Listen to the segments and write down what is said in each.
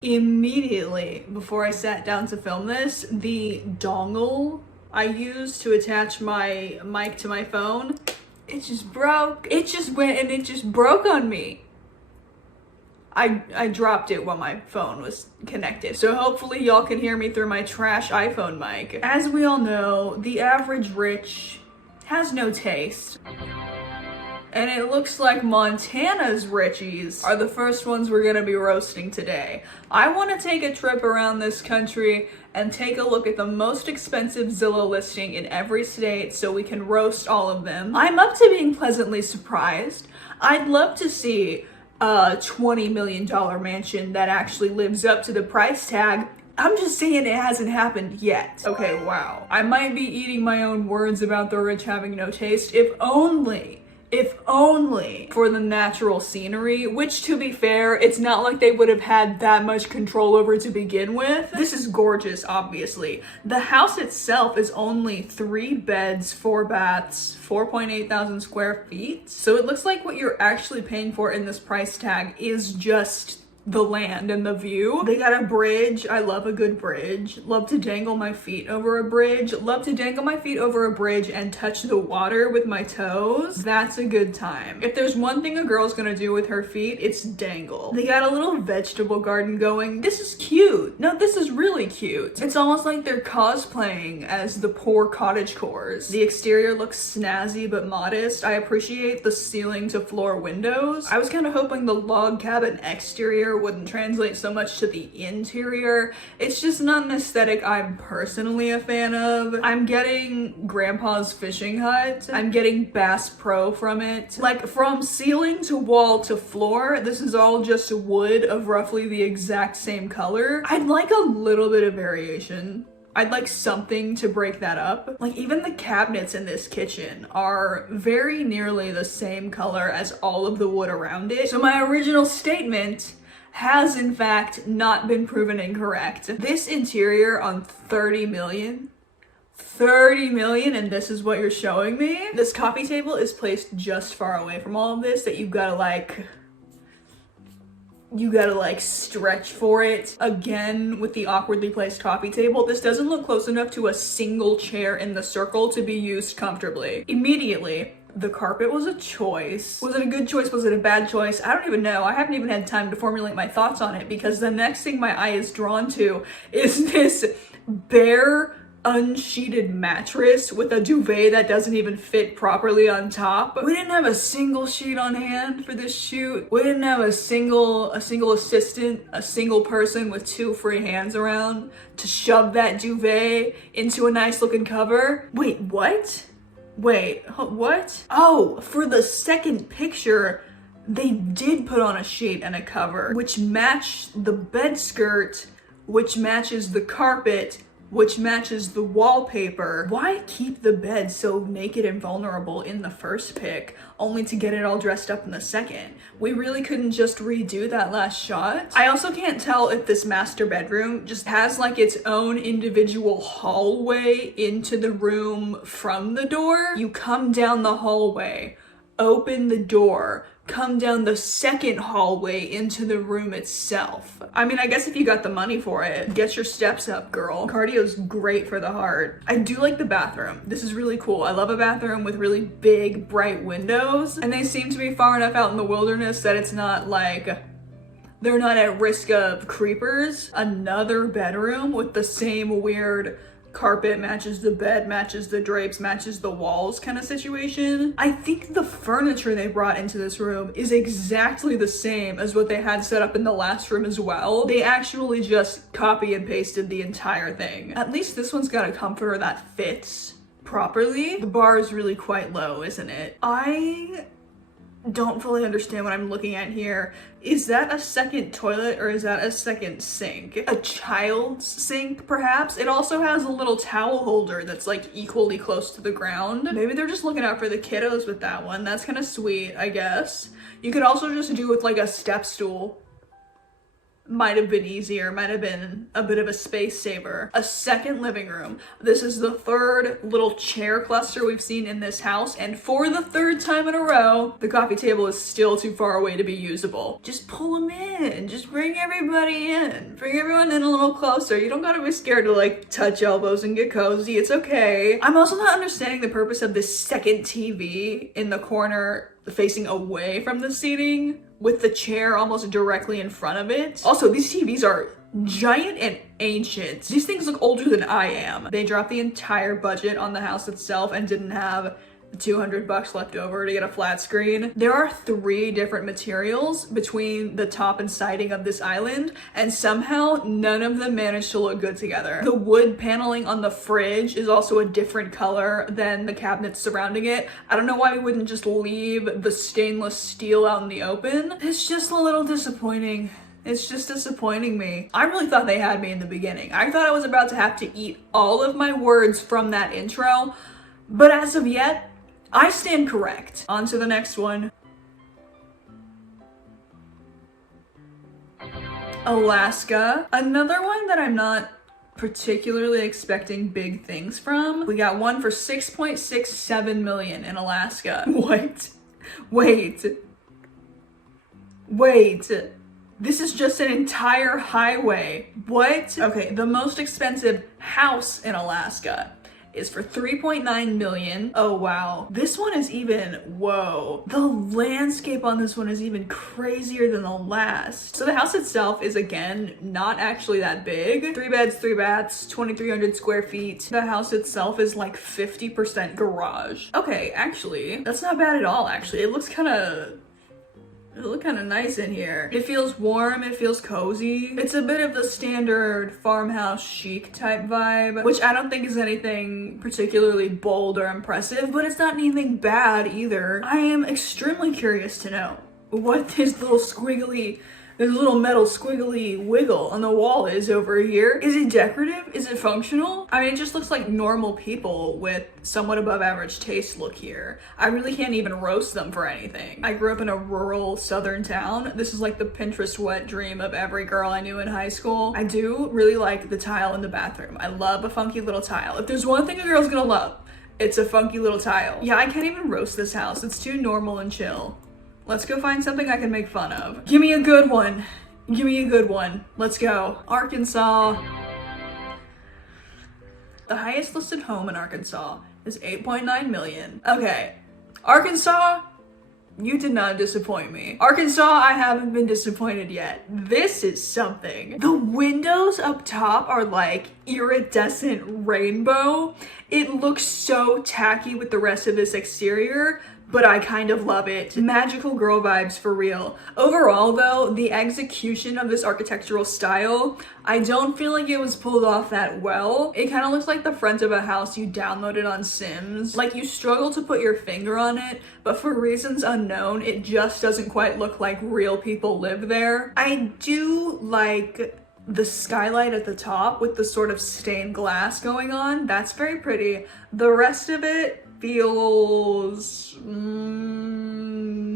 Immediately before I sat down to film this, the dongle I used to attach my mic to my phone, it just broke. It just went and it just broke on me. I dropped it while my phone was connected. So hopefully y'all can hear me through my trash iPhone mic. As we all know, the average rich has no taste. And it looks like Montana's richies are the first ones we're gonna be roasting today. I wanna take a trip around this country and take a look at the most expensive Zillow listing in every state so we can roast all of them. I'm up to being pleasantly surprised. I'd love to see a $20 million mansion that actually lives up to the price tag. I'm just saying it hasn't happened yet. Okay, wow. I might be eating my own words about the rich having no taste, if only for the natural scenery, which, to be fair, it's not like they would have had that much control over to begin with. This is gorgeous, obviously. The house itself is only 3 beds, 4 baths, 4.8 thousand square feet. So it looks like what you're actually paying for in this price tag is just the land and the view. They got a bridge. I love a good bridge. Love to dangle my feet over a bridge. Love to dangle my feet over a bridge and touch the water with my toes. That's a good time. If there's one thing a girl's gonna do with her feet, it's dangle. They got a little vegetable garden going. This is cute. No, this is really cute. It's almost like they're cosplaying as the poor cottagecore. The exterior looks snazzy but modest. I appreciate the ceiling to floor windows. I was kind of hoping the log cabin exterior wouldn't translate so much to the interior. It's just not an aesthetic I'm personally a fan of. I'm getting Grandpa's fishing hut. I'm getting Bass Pro from it. Like, from ceiling to wall to floor, this is all just wood of roughly the exact same color. I'd like a little bit of variation. I'd like something to break that up. Like, even the cabinets in this kitchen are very nearly the same color as all of the wood around it. So my original statement has in fact not been proven incorrect. This interior on 30 million, and this is what you're showing me? This coffee table is placed just far away from all of this that you gotta like stretch for it. Again, with the awkwardly placed coffee table, this doesn't look close enough to a single chair in the circle to be used comfortably. Immediately, the carpet was a choice. Was it a good choice? Was it a bad choice? I don't even know. I haven't even had time to formulate my thoughts on it because the next thing my eye is drawn to is this bare, unsheeted mattress with a duvet that doesn't even fit properly on top. We didn't have a single sheet on hand for this shoot. We didn't have a single assistant, a single person with 2 free hands around to shove that duvet into a nice looking cover. Wait, what? What? Oh, for the second picture, they did put on a sheet and a cover, which matched the bed skirt, which matches the carpet, which matches the wallpaper. Why keep the bed so naked and vulnerable in the first pic, only to get it all dressed up in the second? We really couldn't just redo that last shot? I also can't tell if this master bedroom just has like its own individual hallway into the room from the door. You come down the hallway, open the door, come down the second hallway into the room itself. I mean, I guess if you got the money for it, get your steps up, girl. Cardio's great for the heart. I do like the bathroom. This is really cool. I love a bathroom with really big, bright windows, and they seem to be far enough out in the wilderness that it's not like they're not at risk of creepers. Another bedroom with the same weird carpet matches the bed, matches the drapes, matches the walls kind of situation. I think the furniture they brought into this room is exactly the same as what they had set up in the last room as well. They actually just copy and pasted the entire thing. At least this one's got a comforter that fits properly. The bar is really quite low, isn't it? I don't fully understand what I'm looking at here. Is that a second toilet or is that a second sink? A child's sink, perhaps? It also has a little towel holder that's like equally close to the ground. Maybe they're just looking out for the kiddos with that one. That's kind of sweet, I guess. You could also just do with like a step stool. might have been easier, might have been a bit of a space saver. A second living room. This is the third little chair cluster we've seen in this house, and for the third time in a row, the coffee table is still too far away to be usable. Just pull them in, just bring everybody in. Bring everyone in a little closer. You don't gotta be scared to like touch elbows and get cozy, it's okay. I'm also not understanding the purpose of this second TV in the corner facing away from the seating, with the chair almost directly in front of it. Also, these TVs are giant and ancient. These things look older than I am. They dropped the entire budget on the house itself and didn't have $200 left over to get a flat screen. There are 3 different materials between the top and siding of this island, and somehow none of them managed to look good together. The wood paneling on the fridge is also a different color than the cabinets surrounding it. I don't know why we wouldn't just leave the stainless steel out in the open. It's just a little disappointing. It's just disappointing me. I really thought they had me in the beginning. I thought I was about to have to eat all of my words from that intro, but as of yet, I stand correct. On to the next one. Alaska. Another one that I'm not particularly expecting big things from. We got one for 6.67 million in Alaska. What? Wait. This is just an entire highway. What? Okay, the most expensive house in Alaska is for 3.9 million. Oh wow. This one is even, whoa. The landscape on this one is even crazier than the last. So the house itself is, again, not actually that big. 3 beds, 3 baths, 2,300 square feet. The house itself is like 50% garage. Okay, actually, that's not bad at all, actually. It looks kind of nice in here. It feels warm, it feels cozy. It's a bit of the standard farmhouse chic type vibe, which I don't think is anything particularly bold or impressive, but it's not anything bad either. I am extremely curious to know what this little metal squiggly wiggle on the wall is over here. Is it decorative? Is it functional? I mean, it just looks like normal people with somewhat above average taste look here. I really can't even roast them for anything. I grew up in a rural southern town. This is like the Pinterest wet dream of every girl I knew in high school. I do really like the tile in the bathroom. I love a funky little tile. If there's one thing a girl's gonna love, it's a funky little tile. Yeah, I can't even roast this house. It's too normal and chill. Let's go find something I can make fun of. Give me a good one. Give me a good one. Let's go. Arkansas. The highest listed home in Arkansas is 8.9 million. Okay. Arkansas, you did not disappoint me. Arkansas, I haven't been disappointed yet. This is something. The windows up top are like iridescent rainbow. It looks so tacky with the rest of this exterior, but I kind of love it. Magical girl vibes for real. Overall though, the execution of this architectural style, I don't feel like it was pulled off that well. It kind of looks like the front of a house you downloaded on Sims. Like you struggle to put your finger on it, but for reasons unknown, it just doesn't quite look like real people live there. I do like the skylight at the top with the sort of stained glass going on. That's very pretty. The rest of it feels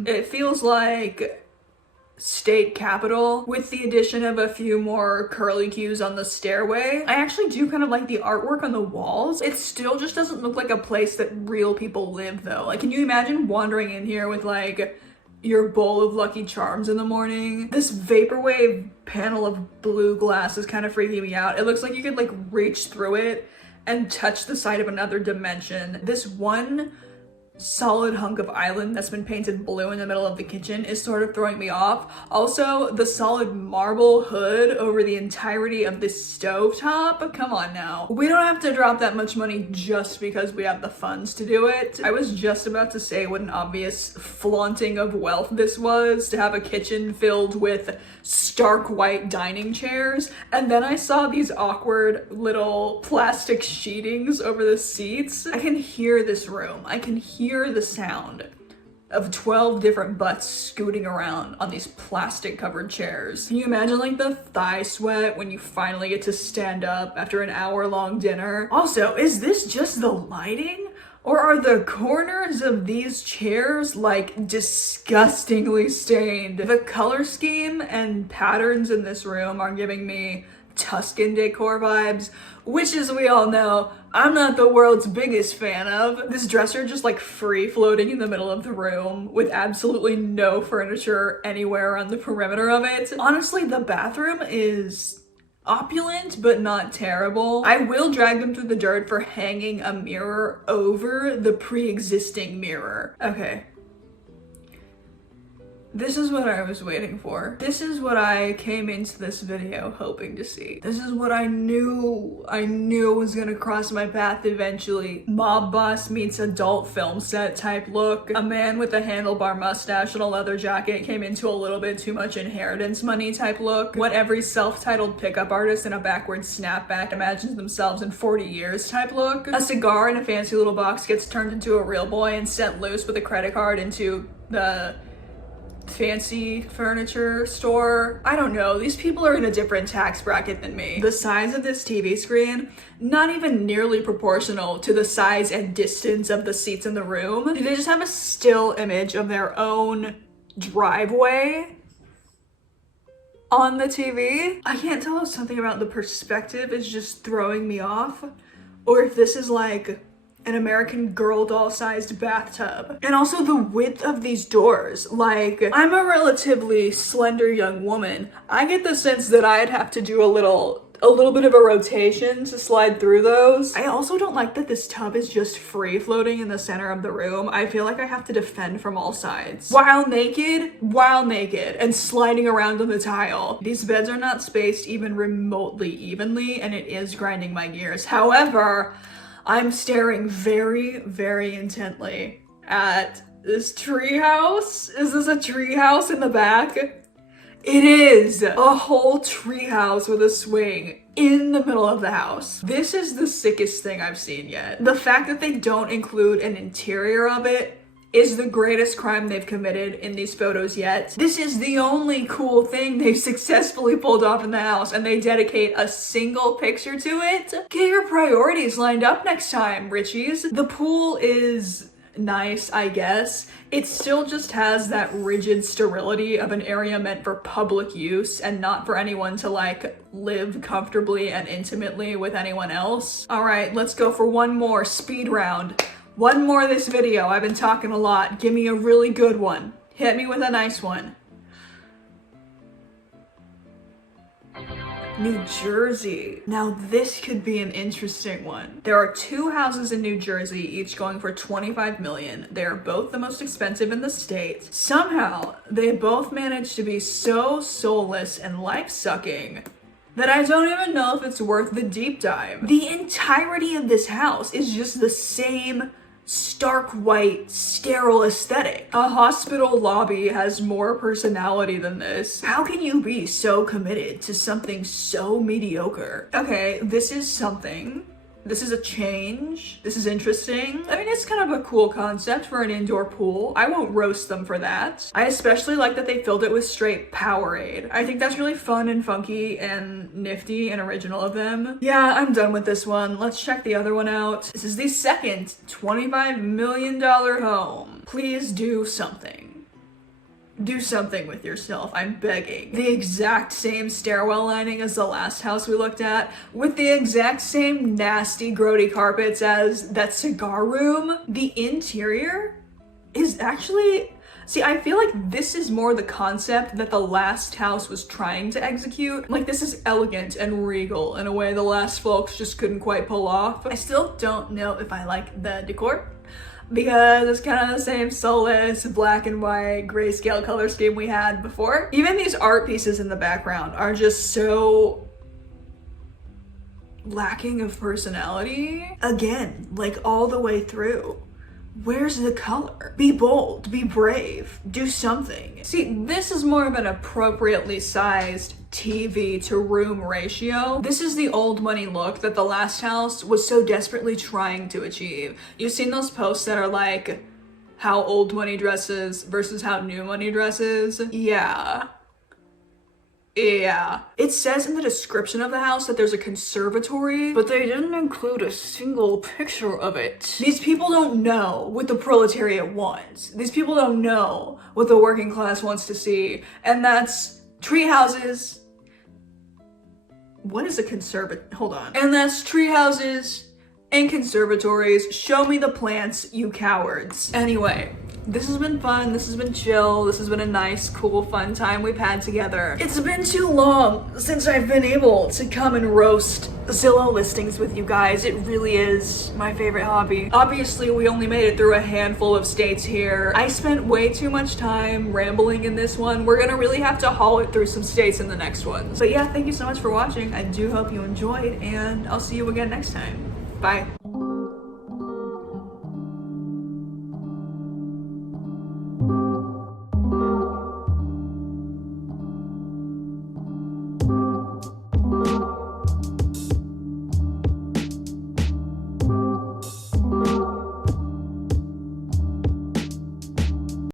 it feels like state capitol with the addition of a few more curly cues on the stairway. I actually do kind of like the artwork on the walls. It still just doesn't look like a place that real people live though. Like, can you imagine wandering in here with like your bowl of Lucky Charms in the morning? This vaporwave panel of blue glass is kind of freaking me out. It looks like you could like reach through it and touch the side of another dimension. This one solid hunk of island that's been painted blue in the middle of the kitchen is sort of throwing me off. Also, the solid marble hood over the entirety of this stovetop. Come on now. We don't have to drop that much money just because we have the funds to do it. I was just about to say what an obvious flaunting of wealth this was, to have a kitchen filled with stark white dining chairs, and then I saw these awkward little plastic sheetings over the seats. I can hear this room. I can hear the sound of 12 different butts scooting around on these plastic covered chairs. Can you imagine like the thigh sweat when you finally get to stand up after an hour-long dinner? Also, is this just the lighting? Or are the corners of these chairs like disgustingly stained? The color scheme and patterns in this room are giving me Tuscan decor vibes, which, as we all know, I'm not the world's biggest fan of. This dresser just like free floating in the middle of the room with absolutely no furniture anywhere on the perimeter of it. Honestly, the bathroom is opulent but not terrible. I will drag them through the dirt for hanging a mirror over the pre-existing mirror. Okay. This is what I was waiting for. This is what I came into this video hoping to see. This is what I knew was gonna cross my path eventually. Mob boss meets adult film set type look. A man with a handlebar mustache and a leather jacket came into a little bit too much inheritance money type look. What every self-titled pickup artist in a backwards snapback imagines themselves in 40 years type look. A cigar in a fancy little box gets turned into a real boy and sent loose with a credit card into the fancy furniture store. I don't know, these people are in a different tax bracket than me. The size of this TV screen, not even nearly proportional to the size and distance of the seats in the room. Do they just have a still image of their own driveway on the TV? I can't tell if something about the perspective is just throwing me off, or if this is like an American Girl doll sized bathtub. And also the width of these doors. Like, I'm a relatively slender young woman. I get the sense that I'd have to do a little bit of a rotation to slide through those. I also don't like that this tub is just free floating in the center of the room. I feel like I have to defend from all sides. While naked, and sliding around on the tile. These beds are not spaced even remotely evenly, and it is grinding my gears. However, I'm staring very, very intently at this treehouse. Is this a treehouse in the back? It is a whole treehouse with a swing in the middle of the house. This is the sickest thing I've seen yet. The fact that they don't include an interior of it is the greatest crime they've committed in these photos yet. This is the only cool thing they've successfully pulled off in the house, and they dedicate a single picture to it. Get your priorities lined up next time, Richies. The pool is nice, I guess. It still just has that rigid sterility of an area meant for public use and not for anyone to like live comfortably and intimately with anyone else. All right, let's go for one more speed round. One more this video. I've been talking a lot. Give me a really good one. Hit me with a nice one. New Jersey. Now this could be an interesting one. There are two houses in New Jersey, each going for $25 million. They are both the most expensive in the state. Somehow, they both managed to be so soulless and life-sucking that I don't even know if it's worth the deep dive. The entirety of this house is just the same stark white, sterile aesthetic. A hospital lobby has more personality than this. How can you be so committed to something so mediocre? Okay, this is something. This is a change. This is interesting. I mean, it's kind of a cool concept for an indoor pool. I won't roast them for that. I especially like that they filled it with straight Powerade. I think that's really fun and funky and nifty and original of them. Yeah, I'm done with this one. Let's check the other one out. This is the second $25 million home. Please do something. Do something with yourself, I'm begging. The exact same stairwell lining as the last house we looked at, with the exact same nasty, grody carpets as that cigar room. The interior is actually... See, I feel like this is more the concept that the last house was trying to execute. Like, this is elegant and regal in a way the last folks just couldn't quite pull off. I still don't know if I like the decor, because it's kind of the same soulless black and white grayscale color scheme we had before. Even these art pieces in the background are just so lacking of personality. Again, like all the way through. Where's the color? Be bold, be brave, do something. See, this is more of an appropriately sized TV to room ratio. This is the old money look that the last house was so desperately trying to achieve. You've seen those posts that are like, how old money dresses versus how new money dresses? Yeah. Yeah. It says in the description of the house that there's a conservatory, but they didn't include a single picture of it. These people don't know what the proletariat wants. These people don't know what the working class wants to see. And that's tree houses. What is a hold on. And that's tree houses and conservatories. Show me the plants, you cowards. Anyway, this has been fun, this has been chill, this has been a nice, cool, fun time we've had together. It's been too long since I've been able to come and roast Zillow listings with you guys. It really is my favorite hobby. Obviously, we only made it through a handful of states here. I spent way too much time rambling in this one. We're gonna really have to haul it through some states in the next one. But yeah, thank you so much for watching. I do hope you enjoyed, and I'll see you again next time. Bye.